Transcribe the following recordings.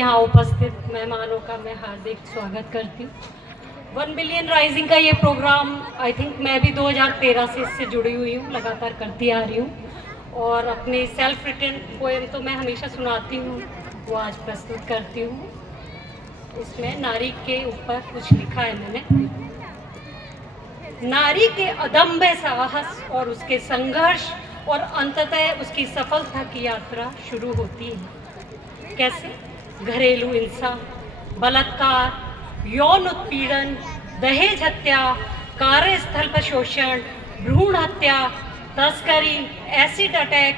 यहाँ उपस्थित मेहमानों का मैं हार्दिक स्वागत करती हूँ। 1 बिलियन राइजिंग का ये प्रोग्राम आई थिंक मैं भी 2013 से इससे जुड़ी हुई हूँ, लगातार करती आ रही हूँ और अपनी सेल्फ रिटन पोएम तो मैं हमेशा सुनाती हूँ, वो आज प्रस्तुत करती हूँ। इसमें नारी के ऊपर कुछ लिखा है मैंने। नारी के अदम्य साहस और उसके संघर्ष और अंततः उसकी सफलता की यात्रा शुरू होती है। कैसे? घरेलू हिंसा, बलात्कार, यौन उत्पीड़न, दहेज हत्या, कार्यस्थल पर शोषण, भ्रूण हत्या, तस्करी, एसिड अटैक,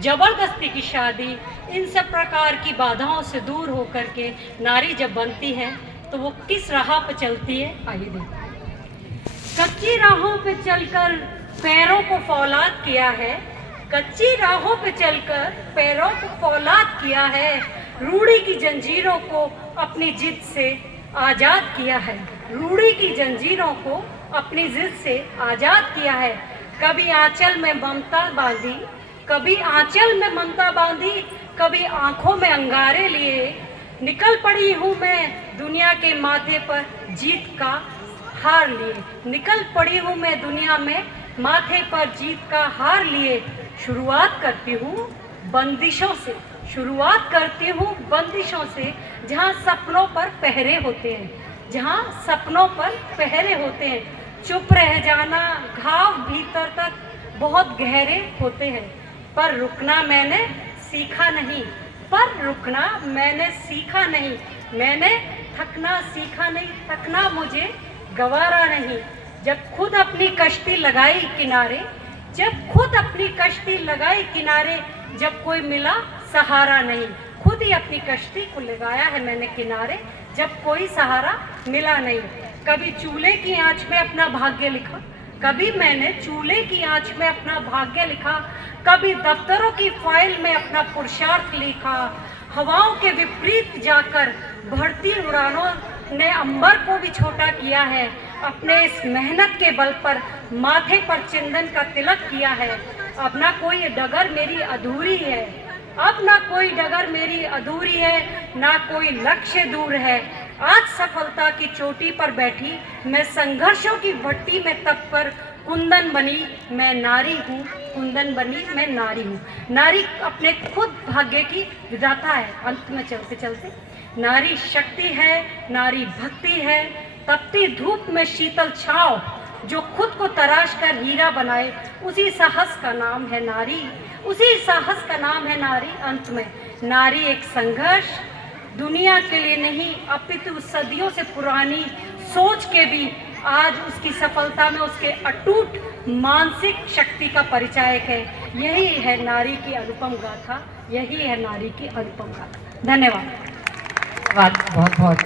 जबरदस्ती की शादी, इन सब प्रकार की बाधाओं से दूर होकर के नारी जब बनती है तो वो किस राह पर चलती है, आइए देखते हैं। कच्ची राहों पे चलकर पैरों को फौलाद किया है, कच्ची राहों पे चलकर पैरों को फौलाद किया है, रूढ़ी की जंजीरों को अपनी जिद से आज़ाद किया है, रूढ़ी की जंजीरों को अपनी जिद से आज़ाद किया है। कभी आंचल में ममता बांधी, कभी आंचल में ममता बांधी, कभी आंखों में अंगारे लिए, निकल पड़ी हूँ मैं दुनिया के माथे पर जीत का हार लिए, निकल पड़ी हूँ मैं दुनिया में माथे पर जीत का हार लिए। शुरुआत करती हूँ बंदिशों से, शुरुआत करती हूँ बंदिशों से, जहाँ सपनों पर पहरे होते हैं, जहाँ सपनों पर पहरे होते हैं। चुप रह जाना, घाव भीतर तक बहुत गहरे होते हैं, पर रुकना मैंने सीखा नहीं, पर रुकना मैंने सीखा नहीं, मैंने थकना सीखा नहीं, थकना मुझे गवारा नहीं। जब खुद अपनी कश्ती लगाई किनारे, जब खुद अपनी कश्ती लगाई किनारे, जब कोई मिला सहारा नहीं, खुद ही अपनी कश्ती को लगाया है मैंने किनारे, जब कोई सहारा मिला नहीं। कभी चूल्हे की आंच में अपना भाग्य लिखा, कभी मैंने चूल्हे की आंच में अपना भाग्य लिखा, कभी दफ्तरों की फाइल में अपना पुरुषार्थ लिखा। हवाओं के विपरीत जाकर बढ़ती उड़ानों ने अंबर को भी छोटा किया है, अपने इस मेहनत के बल पर माथे पर चंदन का तिलक किया है। अब ना कोई डगर मेरी अधूरी है, अब ना कोई डगर मेरी अधूरी है, ना कोई लक्ष्य दूर है। आज सफलता की चोटी पर बैठी मैं संघर्षों की भट्टी में तप पर कुंदन बनी मैं नारी हूँ, कुंदन बनी मैं नारी हूँ। नारी अपने खुद भाग्य की विधाता है। अंत में चलते चलते नारी शक्ति है, नारी भक्ति है, तपती धूप में शीतल छाँव, जो खुद को तराश कर हीरा बनाए, उसी साहस का नाम है नारी, उसी साहस का नाम है नारी। अंत में नारी एक संघर्ष, दुनिया के लिए नहीं अपितु सदियों से पुरानी सोच के भी आज उसकी सफलता में उसके अटूट मानसिक शक्ति का परिचायक है। यही है नारी की अनुपम गाथा, यही है नारी की अनुपम गाथा। धन्यवाद। बहुत बहुत